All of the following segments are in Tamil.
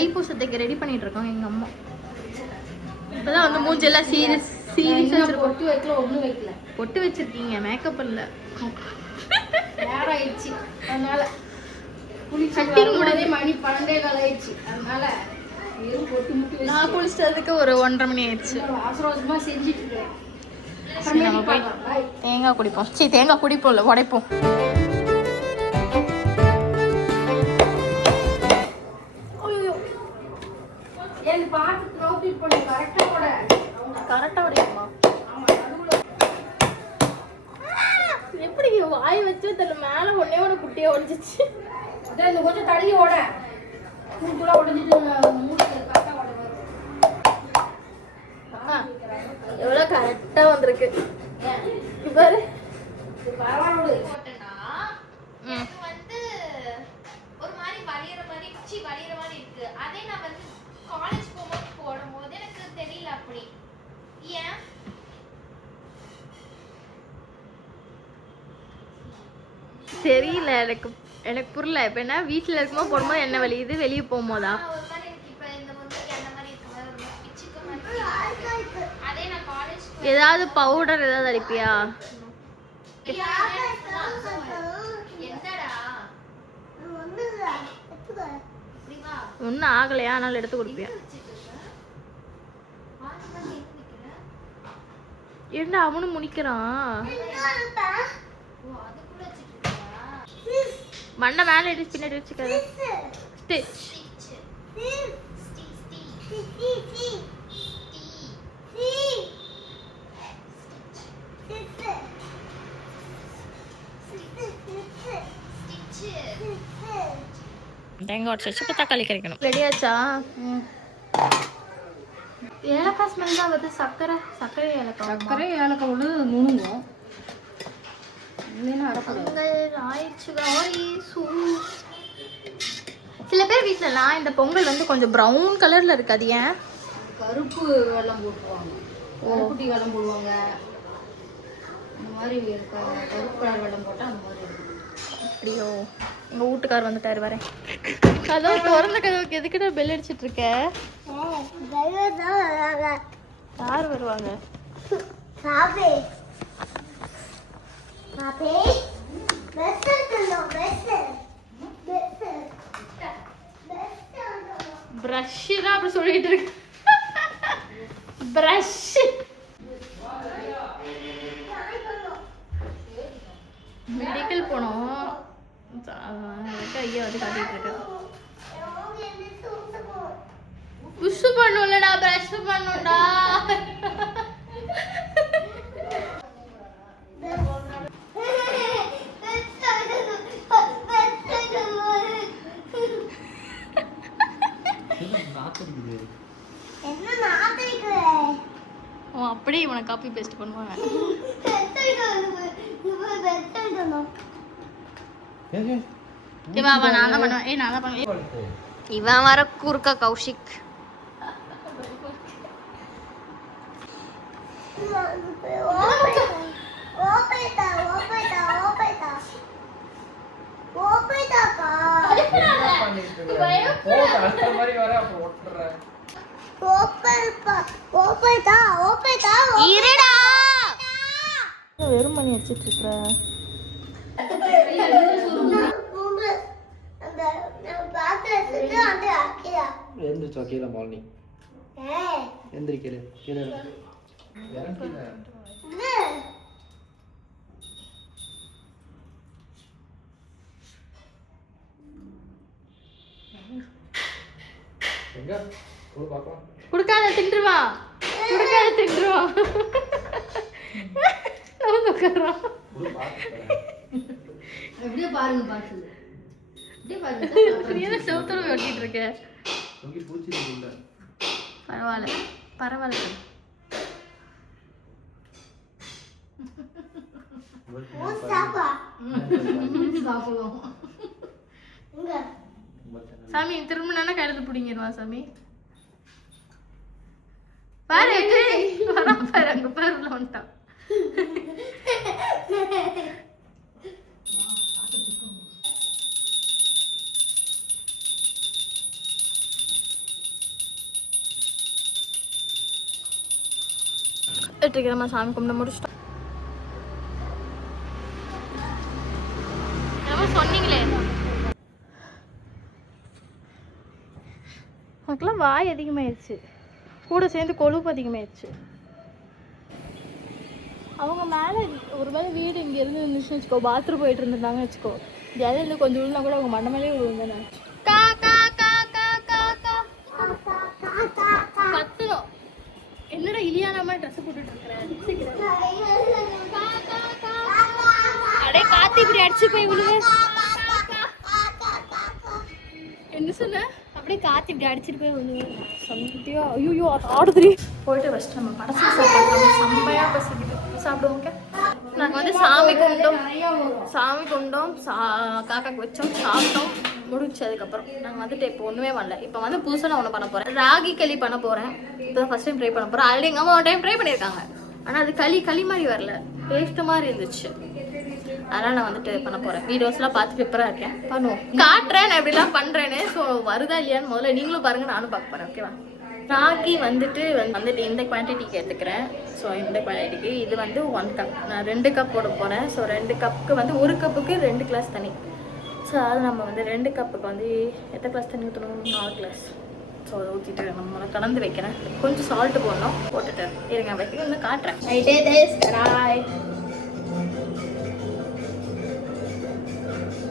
தைப்பூசத்துக்கு ரெடி பண்ணிட்டு இருக்கோம் எங்க அம்மா. இப்பதான் வந்து மூஞ்செல்லாம் சீரியஸா பொட்டு வைக்கல, ஒண்ணும் வைக்கல. பொட்டு வச்சிருக்கீங்க, மேக்கப் இல்ல. நேரம் ஆயிடுச்சு, அதனால கட்டிங் முடிஞ்சே மணி 12:15 ஆயிடுச்சு. அதனால நான் குளிச்சதுக்கு ஒரு 1:30 மணி ஆயிடுச்சு. அவசர அவசரமா செஞ்சுட்டு இருக்கேன். நம்ம போய் தேங்காய் குடிப்போம். தேங்காய் குடிப்போம் இல்லை உடைப்போம். கரெக்டா உடைக்குமா? எப்படி வாய் வச்சு தெரியல, மேல ஒன்னே ஒன்று குட்டியா உடைஞ்சிச்சு. அதான் கொஞ்சம் தள்ளி ஓட உடைஞ்சிட்டு எவ்வளோ கரெக்டா வந்திருக்கு பாரு. ஒரு மாதிரி வலியற மாதிரி இருக்கு. அதே நான் வந்து காலேஜ் போடும்போது எனக்கு தெரியல. அப்படி ஏன் தெரியல, எனக்கு புரியல. இப்ப என்ன வீட்டுல இருக்கும்போது போடும்போது என்ன வலியுது, வெளியே போகும்போதா? ஏதாவது பவுடர் ஏதாவது அடிப்பியா? ஒன்னும் ஆகலையா, அதனால எடுத்து கொடுப்பியா? என்ன அவனும் முடிக்கிறான். மண்ணை மேல இடிச்சு பின்னாடி வச்சுக்காது. தேங்காய் உடச்சு வச்சு இப்போ தக்காளி கரைக்கணும். ரெடியாச்சா? ஏலக்காய் ஸ்மெல் தான் வருது. சர்க்கரை ஏலக்காய் உள்ளது நுணுங்கும். சில பேர் வீட்டுலலாம் இந்த பொங்கல் வந்து கொஞ்சம் ப்ரௌன் கலர்ல இருக்கு. அது ஏன்? கருப்பு வெல்லம் போட்டுருவாங்க, கருப்புட்டி வெல்லம் போடுவாங்க. இந்த மாதிரி கருப்பு கலர் வெல்லம் போட்டால் அந்த மாதிரி இருக்கும். அப்படியோ? எங்க வீட்டுக்கார் வந்துட்டாரு, வரேன். கதவு திறந்த கதவுக்கு எதுக்கிட்ட பெல் அடிச்சிட்டு இருக்க? யார் வருவாங்க? பிரஷ் தான் அப்படி சொல்லிட்டு இருக்கு. பிரஷ் மெடிக்கல் போனோம். ஐயா வந்து காட்டிட்டு இருக்கு. புஷ் பண்ணும்லடா, பிரஷ் பண்ணும்டா. அப்படியே இவனை காப்பி பேஸ்ட் பண்ணுவாங்க. இவன் வர குறுக்கா கௌஷிக். வெறும் பண்ணி வச்சிட்டு இருக்க. எந்திரிச்சா கீழே மார்னிங் எந்திரிக்கல கீழே குடுக்காத தின்றுவா, குடுக்காத தின்றுவா. அப்படியே பாருங்க, பாத்து செவத்துல ஒட்டிட்டு இருக்க. பரவாயில்ல பரவாயில்ல. சாமி திரும்பினா கையில பிடிங்கிடுவா சாமி. பாரு பாரு, அங்க பாரு உள்ள வந்துட்டான். வெற்றிகரமா சாமி கும்பிட முடிச்சிட்டோம். நம்ம சொன்னீங்களே நமக்குலாம் வாய் அதிகமாயிடுச்சு, கூட சேர்ந்து கொழுப்பு அதிகமாயிடுச்சு. அவங்க மேலே ஒரு வேளை வீடு இங்கே இருந்து இருந்துச்சுன்னு வச்சுக்கோ, பாத்ரூம் போயிட்டு இருந்திருந்தாங்கன்னு வச்சுக்கோ, ஜெயில இருந்து கொஞ்சம் விழுந்தா கூட அவங்க மண்டை மேலேயே விழுந்தேன். கத்துறோம். என்னடா இலியானா மாதிரி ட்ரெஸ் போட்டுட்டு இருக்கிறேன். அடே காத்தி இப்படி அடிச்சு போய் விழுவே. என்ன சொன்ன? அப்படியே காத்தி இப்படி அடிச்சுட்டு போய் விழுவேன். சந்தியா ஐயோ ஆடுதுரி. போயிட்டு ஃபஸ்ட் நம்ம படசு சாப்பிடுவோம். செம்மையா பசிக்குது, சாப்பிடுவோம். ஓகே, நாங்கள் வந்து சாமி கும்பிட்டோம், காக்காக்கு வச்சோம், சாப்பிட்டோம், முடிச்சு. அதுக்கப்புறம் நாங்கள் வந்துட்டு இப்போ ஒன்றுமே பண்ணல. இப்போ வந்து புதுசாக நான் ஒன்று பண்ண போகிறேன். ராகி களி பண்ண போகிறேன். இப்போ தான் ஃபஸ்ட் டைம் ட்ரை பண்ண போகிறேன். ஆல்ரெடி எங்கள் அம்மா ஒரு டைம் ட்ரை பண்ணியிருக்காங்க, ஆனால் அது களி மாதிரி வரல, பேஸ்ட்டு மாதிரி இருந்துச்சு. அதனால் நான் வந்துட்டு பண்ண போகிறேன். வீடியோஸ்லாம் பார்த்து ப்ரிப்பராக இருக்கேன், பண்ணுவோம், காட்டுறேன் நான் எப்படிலாம் பண்ணுறேன்னு. ஸோ வருதா இல்லையான்னு முதல்ல நீங்களும் பாருங்கள், நானும் பார்க்க போகிறேன். ஓகேவா? ராகி வந்துட்டு இந்த குவான்டிட்டிக்கு எடுத்துக்கிறேன். ஸோ இந்த குவான்டிட்டிக்கு இது வந்து 1 கப். நான் 2 கப் போட போகிறேன். ஸோ 2 கப்புக்கு வந்து 1 கப்புக்கு 2 கிளாஸ் தண்ணி. ஸோ அது நம்ம வந்து 2 கப்புக்கு வந்து எத்தனை கிளாஸ் தண்ணி ஊற்றணும்? 4 கிளாஸ். ஸோ அதை ஊற்றிட்டு நம்ம கலந்து வைக்கிறேன். கொஞ்சம் சால்ட்டு போடணும், போட்டுட்டு இருங்க வைக்க வந்து காட்டுறேன்.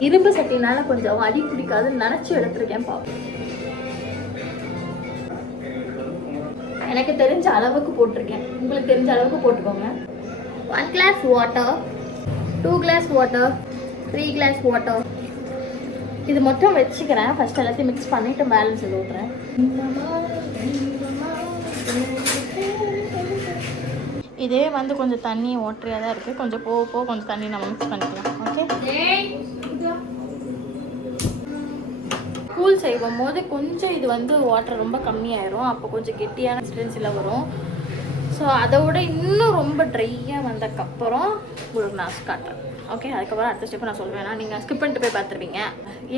இரும்பு சட்டினால கொஞ்சம் அடி பிடிக்காதுன்னு நினச்சி எடுத்துருக்கேன். பார்ப்போம், எனக்கு தெரிஞ்ச அளவுக்கு போட்டிருக்கேன், உங்களுக்கு தெரிஞ்ச அளவுக்கு போட்டுக்கோங்க. 1 glass water, 2 glass water, 3 glass water. இது மட்டும் வச்சுக்கிறேன். ஃபர்ஸ்ட் எல்லாத்தையும் மிக்ஸ் பண்ணிட்டு பேலன்ஸ் இது ஊற்றுறேன். இதே வந்து கொஞ்சம் தண்ணி ஓட்டரியாக தான் இருக்குது. கொஞ்சம் போக கொஞ்சம் தண்ணி நம்ம மிக்ஸ் பண்ணிக்கலாம். ஓகே, கூல் செய்யும் போது கொஞ்சம் இது வந்து வாட்டர் ரொம்ப கம்மியாயிரும். அப்போ கொஞ்சம் கெட்டியான கன்சிஸ்டன்சியில் வரும். ஸோ அதை விட இன்னும் ரொம்ப ட்ரையாக வந்ததுக்கப்புறம் உங்களுக்கு நான் காட்டுறேன். ஓகே, அதுக்கப்புறம் அடுத்த ஸ்டெப்பு நான் சொல்வேன். நீங்கள் ஸ்கிப் பண்ணிட்டு போய் பார்த்துருவீங்க.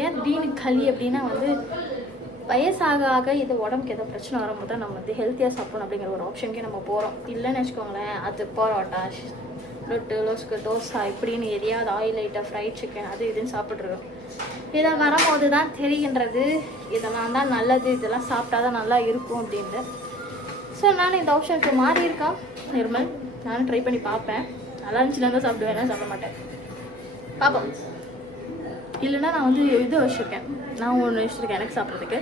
ஏன் திடீர்னு களி அப்படின்னா வந்து வயசாக ஆக இது உடம்புக்கு ஏதோ பிரச்சனை வரும்போது தான் நம்ம வந்து ஹெல்த்தியாக சாப்பிடணும் அப்படிங்கிற ஒரு ஆப்ஷனுக்கே நம்ம போகிறோம். இல்லைன்னு வச்சுக்கோங்களேன், அது பரோட்டா, லொட்டு தோசை இப்படின்னு எதையாவது ஆயில் ஐட்டம், ஃப்ரைட் சிக்கன் அது இதுன்னு சாப்பிட்ருக்கோம். இதை வரும்போது தான் தெரிகின்றது இதெல்லாம் தான் நல்லது, இதெல்லாம் சாப்பிட்டா தான் நல்லா இருக்கும் அப்படின்ட்டு. ஸோ நான் இந்த ஆப்ஷனுக்கு மாறி இருக்கேன் நிர்மல். நானும் ட்ரை பண்ணி பார்ப்பேன். நல்லா இருந்துச்சுன்னா தான் சாப்பிடுவேன், சாப்பிட மாட்டேன். பார்ப்போம். இல்லைன்னா நான் வந்து இது வச்சுருக்கேன், நான் ஒன்று வச்சுருக்கேன் எனக்கு சாப்பிட்றதுக்கு.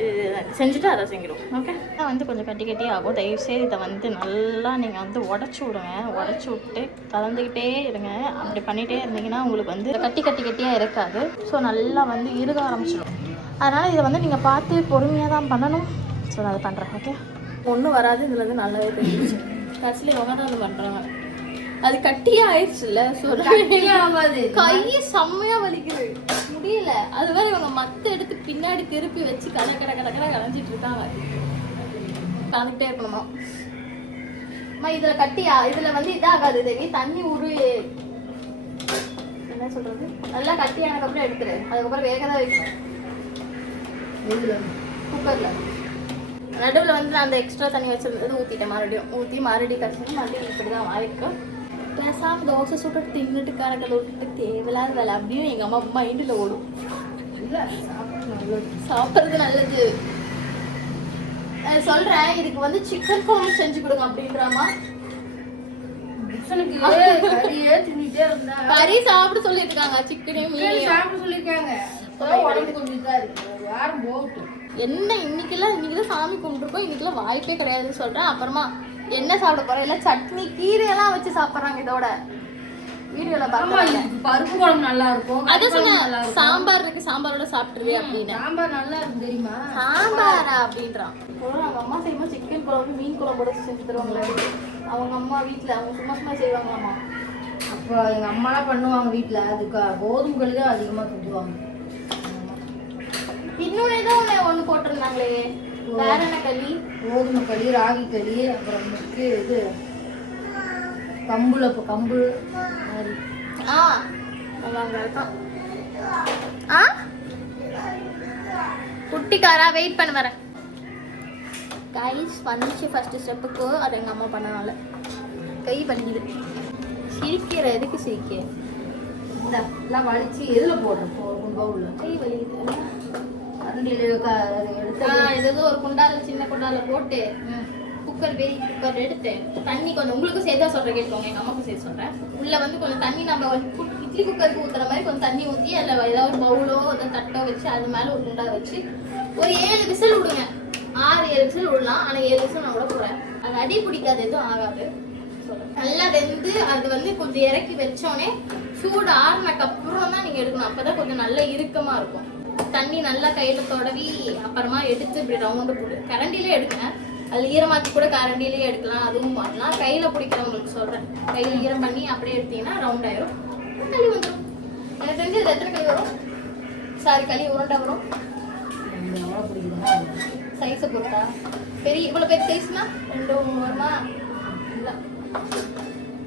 இது செஞ்சுட்டு அதை செஞ்சிடும். ஓகே, நான் வந்து கொஞ்சம் கட்டி ஆகும். தயவுசெய்து இதை வந்து நல்லா நீங்கள் வந்து உடச்சி விடுங்க. உடச்சி விட்டு கலந்துக்கிட்டே இருங்க. அப்படி பண்ணிகிட்டே இருந்தீங்கன்னா உங்களுக்கு வந்து கட்டியாக இருக்காது. ஸோ நல்லா வந்து இறுக ஆரம்பிச்சிடும். அதனால் இதை வந்து நீங்கள் பார்த்து பொறுமையாக தான் பண்ணணும். ஸோ நான் அதை பண்ணுறேன். ஓகே, ஒன்றும் வராது. இதில் வந்து நல்லாவே தெரிஞ்சிச்சு. கடைசியில் இவங்க தான் வந்து பண்ணுறாங்க. அது கட்டியாக ஆயிடுச்சுல்ல. ஸோ கை செம்மையாக வலிக்குது, முடியல. அது வேற இவங்க மத்த எடுத்து பின்னாடி திருப்பி வச்சு கடை கலைஞ்சிட்டு இருக்காங்க. கலந்துக்கிட்டே இருக்கணுமா? இதுல கட்டியா இதுல வந்து இதாகாது. தேவி தண்ணி என்ன சொல்றது, நல்லா கட்டியானதுக்கப்புறம் எடுத்துரு. அதுக்கப்புறம் வேகதான் வைக்கணும் குக்கர்ல. நடுவில் வந்து நான் அந்த எக்ஸ்ட்ரா தண்ணி வச்சிருந்தது ஊற்றிட்டேன். மறுபடியும் கரைச்சி மறுபடியும் இப்படிதான் ஆயிருக்கு. பேசாமல் தோசை சுட்டு தின்னுட்டு கறக்கலை விட்டுட்டு தேவையில்லாத வேலை அப்படின்னு எங்கள் அம்மா மைண்டில் ஓடும். சாப்பிட்றது நல்லது சொல்கிறேன். இதுக்கு வந்து சிக்கன் குழம்பு செஞ்சு கொடுங்க அப்படின்றாமா. கறி சாப்பிட சொல்லியிருக்காங்க, சிக்கனையும் மீனையும் சாப்பிட சொல்லியிருக்காங்க. என்ன இன்னைக்குலாம் சாமி கும்பிட்டுருக்கோம், இன்னைக்குலாம் வாய்ப்பே கிடையாதுன்னு சொல்கிறேன். அப்புறமா என்ன சாப்பிட போகிறேன்? இல்லை சட்னி கீரையெல்லாம் வச்சு சாப்பிட்றாங்க. இதோட வீடியோல பார்க்கலாம். பருப்பு குழம்பு நல்லா இருக்கும். அதை சொன்னேன், சாம்பார் இருக்கு, சாம்பாரோட சாப்பிட்டுருவே அப்படின்னு. சாம்பார் நல்லா இருக்கும் தெரியுமா? சாம்பாரா அப்படின்றான். அவங்க அம்மா செய்யும்போது சிக்கன் குழம்பு மீன் குழம்போட செஞ்சு தருவாங்களே. அவங்க அம்மா வீட்டில் அவங்க சும்மா செய்வாங்களாம்மா. அப்போ எங்கள் அம்மாலாம் பண்ணுவாங்க வீட்டில். அதுக்கு கோதுமை களி தான் அதிகமாக செஞ்சுவாங்க. இன்னொன்று ஏதோ ஒன்று போட்டிருந்தாங்களே, வேற என்ன களி? கோதுமை களி, ராகி களி, அப்புறம் இது கம்பு மாதிரி. குட்டிக்காரா வெயிட் பண்ண வரேன். கைஸ் வந்துச்சு ஃபர்ஸ்ட் ஸ்டெப்புக்கு. அது எங்கள் அம்மா பண்ணனால கை வலிக்குது. சிரிக்கிற எதுக்கு சிரிக்க? இந்த எல்லாம் வலிச்சு எதில் போடுறோம் பவுல்ல கை வலிக்குது. கரண்டியில் எடுத்து ஏதோ ஒரு குண்டால சின்ன குண்டால போட்டு குக்கர் பெரிய குக்கர் எடுத்து தண்ணி கொஞ்சம் உங்களுக்கும் சேர்த்தா சொல்கிறேன் கேட்டுக்கோங்க, எங்கள் அம்மாவுக்கும் சேர்த்து சொல்கிறேன். உள்ளே வந்து கொஞ்சம் தண்ணி நம்ம இட்லி குக்கருக்கு ஊற்றுற மாதிரி கொஞ்சம் தண்ணி ஊற்றி அதில் ஏதாவது ஒரு பவுலோ ஏதாவது தட்டோ வச்சு அது மேலே ஒரு குண்டா வச்சு ஒரு 7 விசில் விடுங்க. 6-7 விசில் விடலாம். ஆனால் 7 விசில் நான் விட போகிறேன். அது அடி பிடிக்காது, எதுவும் ஆகாது. நல்லா வெந்து அது வந்து கொஞ்சம் இறக்கி வச்சோடனே சூடு ஆறுனக்கு அப்புறம் தான் நீங்கள் எடுக்கணும். அப்போ தான் கொஞ்சம் நல்லா இறுக்கமாக இருக்கும். தண்ணி நல்லா கையில் தொடவி அப்புறமா எடுத்து இப்படி ரவுண்டு போடு. கரண்டிலே எடுக்கிறேன். அது ஈரமாக்கி கூட கரண்டிலே எடுக்கலாம், அதுவும் பண்ணலாம். கையில் பிடிக்கிறவங்களுக்கு சொல்கிறேன். கையில் ஈரம் பண்ணி அப்படியே எடுத்தீங்கன்னா ரவுண்ட் ஆயிரும், களி வந்துடும். எனக்கு தெரிஞ்சு இது எத்தனை களி வரும்? சாரி, களி உருண்டை வரும். எவ்வளோ பிடிக்குதுன்னா சைஸை பொறுத்தா பெரிய இவ்வளோ பெரிய சைஸ்னா 2 வருமா? இல்லை.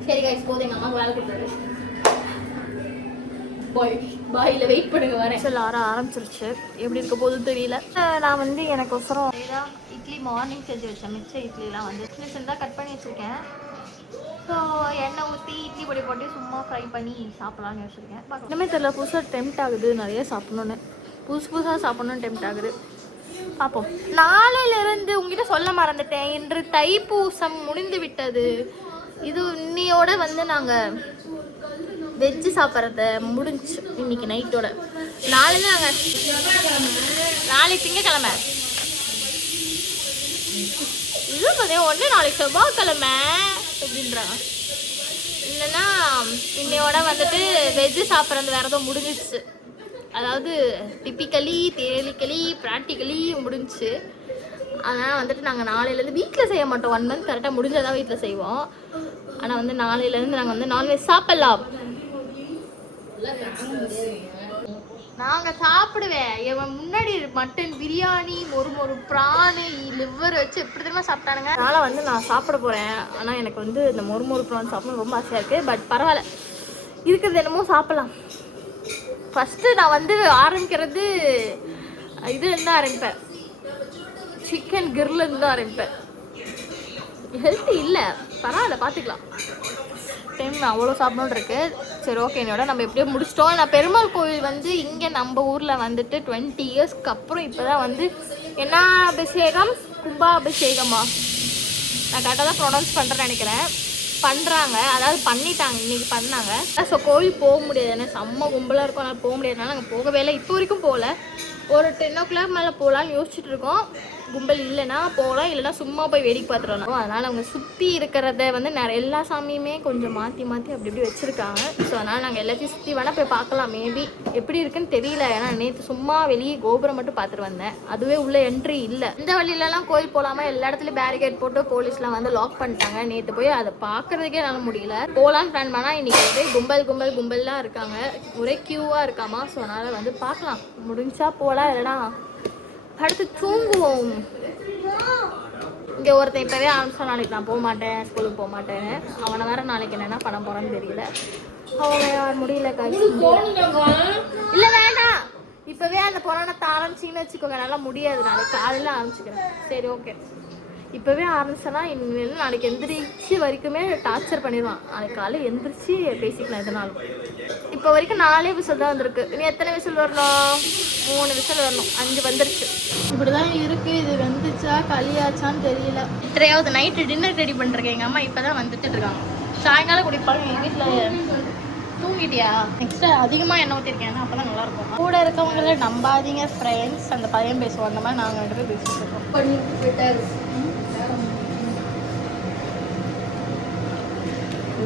சரி கைஸ், போதும். எங்கள் அம்மாவுக்கு வேலை கொடுத்தாரு. பாயில் வெயிட் பண்ணுங்க, வரேன். சில ஆரம்பிச்சிருச்சு. எப்படி இருக்க போதும் தெரியல. நான் வந்து எனக்கு ஒசரம் இட்லி மார்னிங் செஞ்சு வச்சேன். மிச்ச இட்லிலாம் வந்து சின்ன சின்னதாக கட் பண்ணி வச்சுருக்கேன். ஸோ எண்ணெய் ஊற்றி இட்லி பொடி போட்டு சும்மா ஃப்ரை பண்ணி சாப்பிட்லான்னு வச்சுருக்கேன். இன்னுமே தெரியல, புதுசாக டெம்ட் ஆகுது நிறைய சாப்பிட்ணுன்னு. புதுசாக சாப்பிட்ணுன்னு டெம்ட் ஆகுது. பார்ப்போம். நாளையிலிருந்து உங்ககிட்ட சொல்ல மறந்துட்டேன், இன்று தைப்பூசம் முடிந்து விட்டது. இது இன்னையோட வந்து நாங்கள் வெஜ்ஜு சாப்பிட்றத முடிஞ்சு இன்னைக்கு நைட்டோட. நாளைக்கு நாங்கள் திங்கக்கிழமை இது பார்த்தீங்கன்னா ஒன்று நாளைக்கு செவ்வாய்க்கிழமை அப்படின்றாங்க. இல்லைன்னா இன்னையோட வந்துட்டு வெஜ்ஜு சாப்பிட்றது வேறு எதுவும் முடிஞ்சிச்சு. அதாவது டிப்பிக்கலி தியரிக்கலி ப்ராக்டிக்கலி முடிஞ்சிச்சு. அதனால் வந்துட்டு நாங்கள் நாளையிலேருந்து வீட்டில் செய்ய மாட்டோம். 1 மந்த் கரெக்டாக முடிஞ்சதான் வீட்டில் செய்வோம். ஆனால் வந்து நாளையிலேருந்து நாங்கள் வந்து நான்வெஜ் சாப்பிட்லாம். நாங்கள் சாப்பிடுவேன். இவன் முன்னாடி மட்டன் பிரியாணி ஒரு ப்ரானு லிவர் வச்சு எப்படி தெரியுமா சாப்பிட்டானுங்க. அதனால் வந்து நான் சாப்பிட போகிறேன். ஆனால் எனக்கு வந்து இந்த மொறு ப்ரான் சாப்பிடணும் ரொம்ப ஆசையாக இருக்குது. பட் பரவாயில்ல, இருக்கிறது என்னமோ சாப்பிட்லாம். ஃபஸ்ட்டு நான் வந்து ஆரம்பிக்கிறது இதுலேருந்து ஆரம்பிப்பேன், சிக்கன் கிரில்லேருந்து தான் ஆரம்பிப்பேன். ஹெல்த்தி இல்லை, பரவாயில்ல, பார்த்துக்கலாம். டைம் அவ்வளோ சாப்பிடணுன்னு இருக்கு. சரி, ஓகே, என்னோட நம்ம எப்படியோ முடிச்சிட்டோம். நான் பெருமாள் கோவில் வந்து இங்கே நம்ம ஊரில் வந்துட்டு 20 இயர்ஸ்க்கு அப்புறம் இப்போ தான் வந்து என்ன அபிஷேகம், கும்பாபிஷேகமா, நான் கரெக்டாக தான் ப்ரொனவுன்ஸ் பண்ணுறேன்னு நினைக்கிறேன். பண்ணுறாங்க, அதாவது பண்ணிட்டாங்க, இன்றைக்கி பண்ணாங்க. ஸோ கோவில் போக முடியாது, ஏன்னா செம்ம கும்பலாக இருக்கும். அதனால் போக முடியாதுனால நாங்கள் போகவே இல்லை. இப்போ வரைக்கும் போகல. ஒரு 10 o'clock மேலே போகலான்னு யோசிச்சுட்டு இருக்கோம். கும்பல் இல்லைன்னா போகலாம், இல்லைன்னா சும்மா போய் வேடிக்கை பார்த்துட்டு வரலாம். அதனால் அவங்க சுற்றி இருக்கிறத வந்து நிறைய எல்லா சாமியுமே கொஞ்சம் மாற்றி அப்படி இப்படி வச்சுருக்காங்க. ஸோ அதனால் நாங்கள் எல்லாத்தையும் சுற்றி வேணால் போய் பார்க்கலாம். மேபி எப்படி இருக்குன்னு தெரியல. ஏன்னா நேற்று சும்மா வெளியே கோபுரம் மட்டும் பார்த்துட்டு வந்தேன். அதுவே உள்ள என்ட்ரி இல்லை. இந்த வழியிலலாம் கோயில் போகலாமா, எல்லா இடத்துலையும் பேரிகேட் போட்டு போலீஸ்லாம் வந்து லாக் பண்ணிட்டாங்க. நேற்று போய் அதை பார்க்குறதுக்கே என்னால் முடியல. போகலான்னு பிளான் பண்ணால் இன்றைக்கி வந்து கும்பல்லாம் இருக்காங்க, ஒரே க்யூவாக இருக்காமா. ஸோ அதனால் வந்து பார்க்கலாம், முடிஞ்சா போகலாம், இல்லைனா படுத்து தூங்குவோம். இங்கே ஒருத்தன் இப்போவே ஆரம்பிச்சா நாளைக்கு நான் போக மாட்டேன், ஸ்கூலுக்கு போக மாட்டேன்னு. அவனை வேற நாளைக்கு என்னென்ன பண்ண போகிறான்னு தெரியல. அவங்க முடியல இல்லை, வேண்டாம். இப்போவே அந்த புராணத்தை ஆரம்பிச்சிங்கன்னு வச்சுக்கோங்க, நல்லா முடியாது. நாளைக்கு காலையில் ஆரம்பிச்சுக்கிறேன். சரி, ஓகே. இப்போவே ஆரம்பிச்சேன்னா இனிமேல் நாளைக்கு எந்திரிச்சு வரைக்குமே டார்ச்சர் பண்ணிடுவான். நாளைக்கு காலையில் எந்திரிச்சு பேசிக்கலாம் எதனாலும். இப்போ வரைக்கும் 4 விசில் தான் வந்திருக்கு. இனி எத்தனை விசில் வரணும்? 3 விசில் வரணும். 5 வந்துருச்சு. இப்படி தான் இருக்குது. இது வந்துச்சா களியாச்சான்னு தெரியல. இத்தனையாவது நைட்டு டின்னர் ரெடி பண்ணுறேன். எங்கள் அம்மா இப்போ தான் வந்துட்டு இருக்காங்க. சாயங்காலம் குடிப்பாங்க. எங்கள் வீட்டில் தூங்கிட்டியா? நெக்ஸ்ட்டு அதிகமாக எண்ணெய் ஊற்றிருக்கேன், அப்போ தான் நல்லாயிருக்கும். கூட இருக்கவங்கள நம்பாதீங்க ஃப்ரெண்ட்ஸ். அந்த பையன் பேசுவோம், அந்த மாதிரி நாங்கள் 2 பேர் பேசிட்டு இருக்கோம்.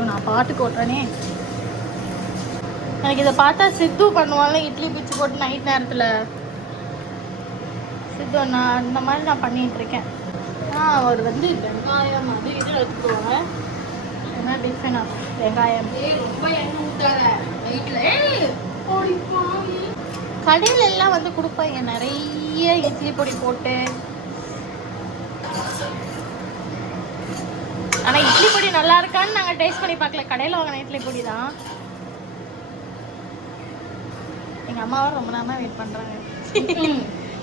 நான் பாட்டுக்கு ஓட்டுறேனே. எனக்கு இதை பார்த்தா சித்து பண்ணுவாங்க, இட்லி பிச்சு போட்டு நைட் நேரத்தில். சித்து நான் அந்த மாதிரி நான் பண்ணிகிட்டு இருக்கேன். அவர் வந்து வெங்காயம் அது இது எடுத்துக்குவாங்க. என்ன டிஃபன் வெங்காயம் ரொம்ப எண்ணெய் ஊற்றாத நைட்டில். கடையில் எல்லாம் வந்து கொடுப்பாங்க நிறைய இட்லி பொடி போட்டு. ஆனால் இட்லி பொடி நல்லா இருக்கான்னு நாங்கள் டேஸ்ட் பண்ணி பார்க்கல. கடையில் வாங்கின இட்லி பொடி தான். எங்கள் அம்மாவும் ரொம்ப நேரமாக வெயிட் பண்ணுறாங்க.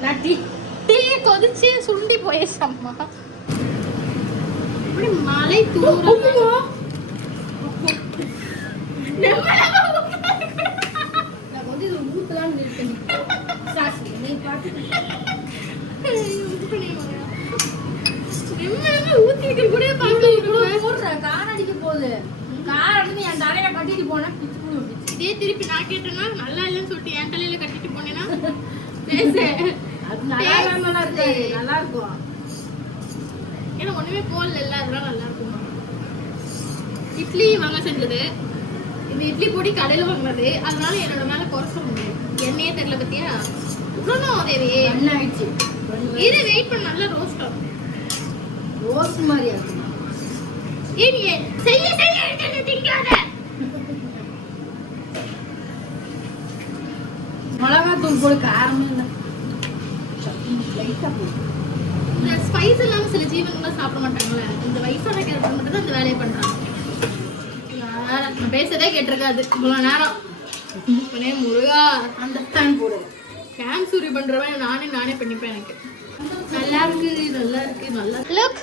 நான் டீ கொதிச்சு சுண்டி போயிடுச்சு. அம்மா இப்படி மழை தூரம் ஊத்தி வைக்கிற கூட போடுறேன் கார் அடிக்க போகுது. கார் அடிச்சு என் தலையில கட்டிட்டு போனேன் பிச்சு பிடிச்சி. இதே திருப்பி நான் கேட்டேன்னா நல்லா இல்லைன்னு சொல்லிட்டு என் தலையில கட்டிட்டு போனேன்னா பேசு. அது நல்லா இருக்கு, நல்லா இருக்கும். ஏன்னா ஒண்ணுமே போடல, அதெல்லாம் நல்லா இருக்கும். இட்லி வாங்க செஞ்சது, இந்த இட்லி பொடி கடையில வாங்கினது, அதனால என்னோட மேல குறை சொல்ல முடியும். என்னையே தெரியல பத்தியா, இவ்வளவு தேவையே என்ன ஆயிடுச்சு? இரு வெயிட் பண்ண, நல்லா ரோஸ்ட் ஆகும். ரோஸ் மாதிரி ஆகுமா? ஏய் நீ செய்ய செய்ய எடுத்து திங்காத. மிளகாத்தூள் போடு, காரமே இல்லை. லைட்டா போடு. இந்த ஸ்பைஸ் இல்லாம சில ஜீவன்கள் சாப்பிட மாட்டாங்கல்ல, இந்த வயசான கேரக்டர் மட்டும் தான் இந்த வேலையை பண்றாங்க. நான் பேசதே கேட்டிருக்காது இவ்வளவு நேரம். முருகா அந்த தான் போடு. கேம் சூரி பண்றவன் நானே பண்ணிப்பேன். எனக்கு நல்லா இருக்கு நல்லா லுக்.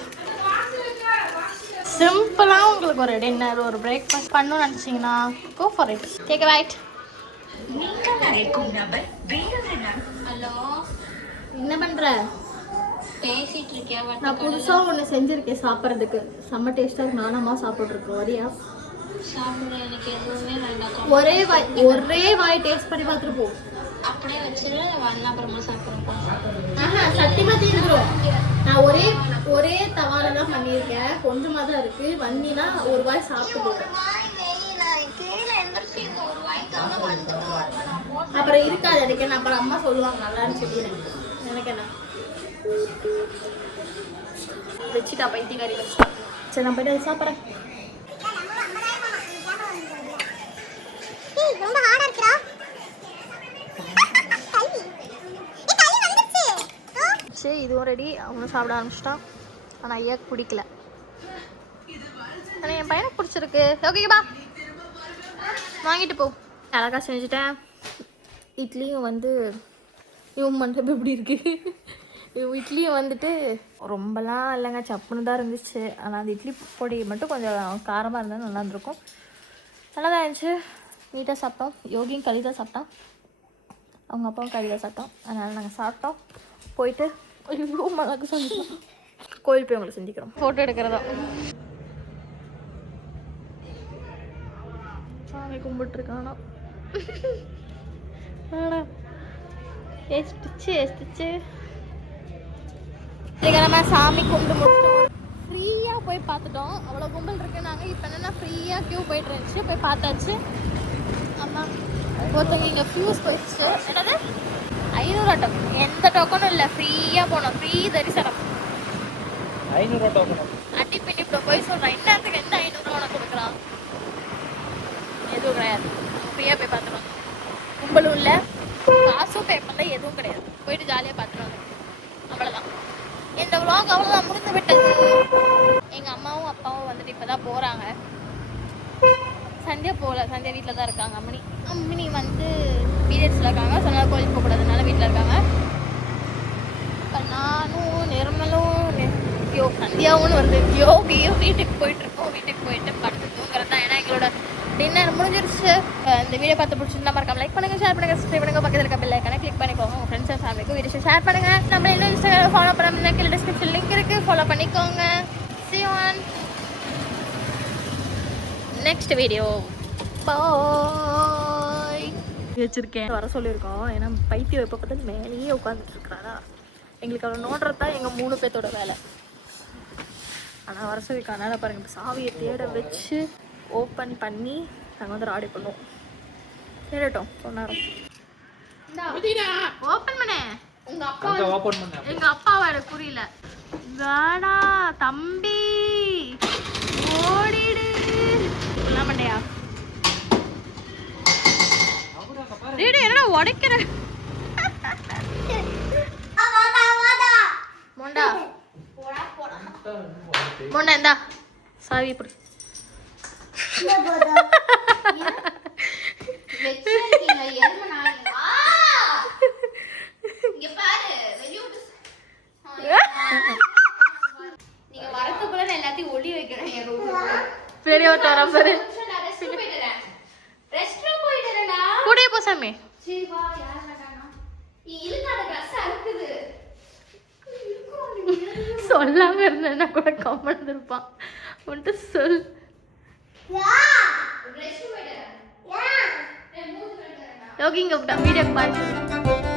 சிம்பிளா உங்களுக்கு ஒரு டின்னர், ஒரு பிரேக்ஃபாஸ்ட் பண்ணணும்னு நினைச்சீங்கன்னா go for it. Take a bite. Hello, என்ன பண்ற? பேசிட்டு இருக்கியா? நான் புதுசா ஒண்ணு செஞ்சிருக்கேன் சாப்பிட்றதுக்கு. செம்ம டேஸ்டா இருக்கு. நானம்மா சாப்பிட்டு இருக்கோம். வரியா? சாப்பிட எனக்கு எதுவுமே வேண்டாம். ஒரே வாய் டேஸ்ட் பண்ணி பார்த்துட்டு போ. அப்படியே வச்சிரு, வந்தா அப்புறமா சாப்பிடுறேன். சத்தியமா தீர்ந்துரும். நான் ஒரே தவால தான் பண்ணியிருக்கேன். கொஞ்சமா தான் இருக்கு. வந்தினா ஒரு வாய் சாப்பிட்டு போ. அப்புறம் இருக்காது எனக்கு. நான் அப்புறம் அம்மா சொல்லுவாங்க நல்லா இருந்துச்சு. எனக்கு என்ன வச்சுட்டா பைத்தியக்காரி வச்சுட்டா. சரி நான் போயிட்டு சாப்பிட்றேன். ரொம்ப ஹார்டா இருக்குடா. சரி இதுவும் ரெடி. அவனும் சாப்பிட ஆரம்பிச்சிட்டான். ஆனால் ஐயாக்கு பிடிக்கல. ஆனால் என் பையனுக்கு பிடிச்சிருக்கு. ஓகேப்பா, வாங்கிட்டு போ. அழகா செஞ்சுட்டேன். இட்லியும் வந்து இவன் மண்டபம் எப்படி இருக்கு. இட்லியும் வந்துட்டு ரொம்பலாம் இல்லைங்க, சப்புன்னு தான் இருந்துச்சு. ஆனால் அந்த இட்லி பொடி மட்டும் கொஞ்சம் காரமாக இருந்தால் நல்லா இருந்திருக்கும். நல்லா தான் இருந்துச்சு. நீட்டாக சாப்பிட்டோம். யோகியும் களி தான் சாப்பிட்டான், அவங்க அப்பாவும் களி தான் சாப்பிட்டோம். அதனால் நாங்கள் சாப்பிட்டோம். போயிட்டு இவ்வளோ மிளகு செஞ்சுக்கலாம். கோயில் போய் உங்களை செஞ்சுக்கிறோம். ஃபோட்டோ எடுக்கிறதா சாமி கும்பிட்டுருக்கானா. எஸ்டிச்சு நம்ம சாமி கும்பிட்டு முடிச்சிட்டோம். ஃப்ரீயாக போய் பார்த்துட்டோம். அவ்வளோ கும்பல் இருக்கு. நாங்கள் இப்போ என்னென்னா ஃப்ரீயாக கியூ போயிட்டு இருந்துச்சு. போய் பார்த்தாச்சு. ஆமாம், ஒருத்தவங்க இங்கே ஃபியூஸ் போயிடுச்சு. என்னது 500 டோக்கன். எந்த டோக்கனும் இல்லை, ஃப்ரீயாக போனோம். ஃப்ரீ தரிசனம். 500 டோக்கன் அடி பின்னி இப்போ போய் சொல்கிறேன். என்னத்துக்கு எந்த 500 உனக்கு கொடுக்குறான்? எதுவும் கிடையாது. ஃப்ரீயாக போய் பார்த்துருவோம். கும்பலும் இல்லை, காசும் பே பண்ணல, எதுவும் கிடையாது. போயிட்டு ஜாலியாக பார்த்துருவாங்க. அவ்வளோதான் இந்த vlog. அவ்வளோதான், முடிந்து விட்டது. எங்கள் அம்மாவும் அப்பாவும் வந்துட்டு இப்போ தான் போகிறாங்க. சந்தியா போகல, சந்தியா வீட்டில் தான் இருக்காங்க. அம்மினி வந்து பீரியட்ஸில் இருக்காங்க. சொன்னால் கோயிலுக்கு போகக்கூடாதுனால வீட்டில் இருக்காங்க. இப்போ நானும் நிர்மலும் சந்தியாவும் வந்து யோகியும் வீட்டுக்கு போயிட்டுருக்கோம். வீட்டுக்கு போயிட்டு படுத்து தூங்குறது தான். ஏன்னா எங்களோட டின்னர் முடிஞ்சிருச்சு. இந்த வீடியோ பார்த்து பிடிச்சிருந்தா மறக்காம லைக் பண்ணுங்கள், ஷேர் பண்ணுங்கள், சப்ஸ்கிரைப் பண்ணுங்கள். பக்கத்தில் இருக்க பெல் ஐக்கானை கிளிக் பண்ணிக்கோங்க. உங்கள் ஃப்ரெண்ட்ஸ் அண்ட் ஃபேமிலிக்கும் வீடியோ ஷேர் பண்ணுங்கள். நம்ம இன்னும் இன்ஸ்டாகிராம் ஃபாலோ பண்ணாமல் கீழே டிஸ்கிரிப்ஷன் லிங்க் இருக்குது, ஃபாலோ பண்ணிக்கோங்க. See you on next video. பாய். வச்சிருக்கேன் வர சொல்லியிருக்கோம். ஏன்னா பைத்தியம் எப்போ பார்த்தாலும் மேலேயே உட்காந்துட்டு இருக்கிறாரா. எங்களுக்கு அவ்வளோ நோண்டுறது தான் எங்கள் 3 பேர்த்தோட வேலை. ஆனால் வர சொல்லியிருக்கோம். அதனால் பாருங்கள், இப்போ சாவியை தேட வச்சு ஓப்பன் பண்ணி நாங்கள் வந்து ஆர்டர் பண்ணுவோம். தேடட்டும் கொஞ்ச நேரம். ஓப்பன் பண்ண உங்கள் அப்பா ஓபன் பண்ண. எங்கள் அப்பாவை எனக்கு புரியல. வேடா தம்பி ஓடிடு. எல்லாம் பண்ணையா என்னடா உடைக்கிற மொண்டா மொண்டா. இந்தா சாவி இப்படி எல்லாத்தையும் ஒளி வைக்கிறேன். பெரிய தரம் பாரு. கூடயே போ சாமி. சரி வா, யார் வேண்டாம். இழுக்காத ட்ரெஸ் அறுக்குது. சொல்லாம இருந்தேன்னா கூட கம்மன் இருப்பான். உன்ட்டு சொல். ரெஸ்ட் ரூம் எடு. மூஞ்சி கழுவுறேன். யோகி இங்க வீடியோ பாரு.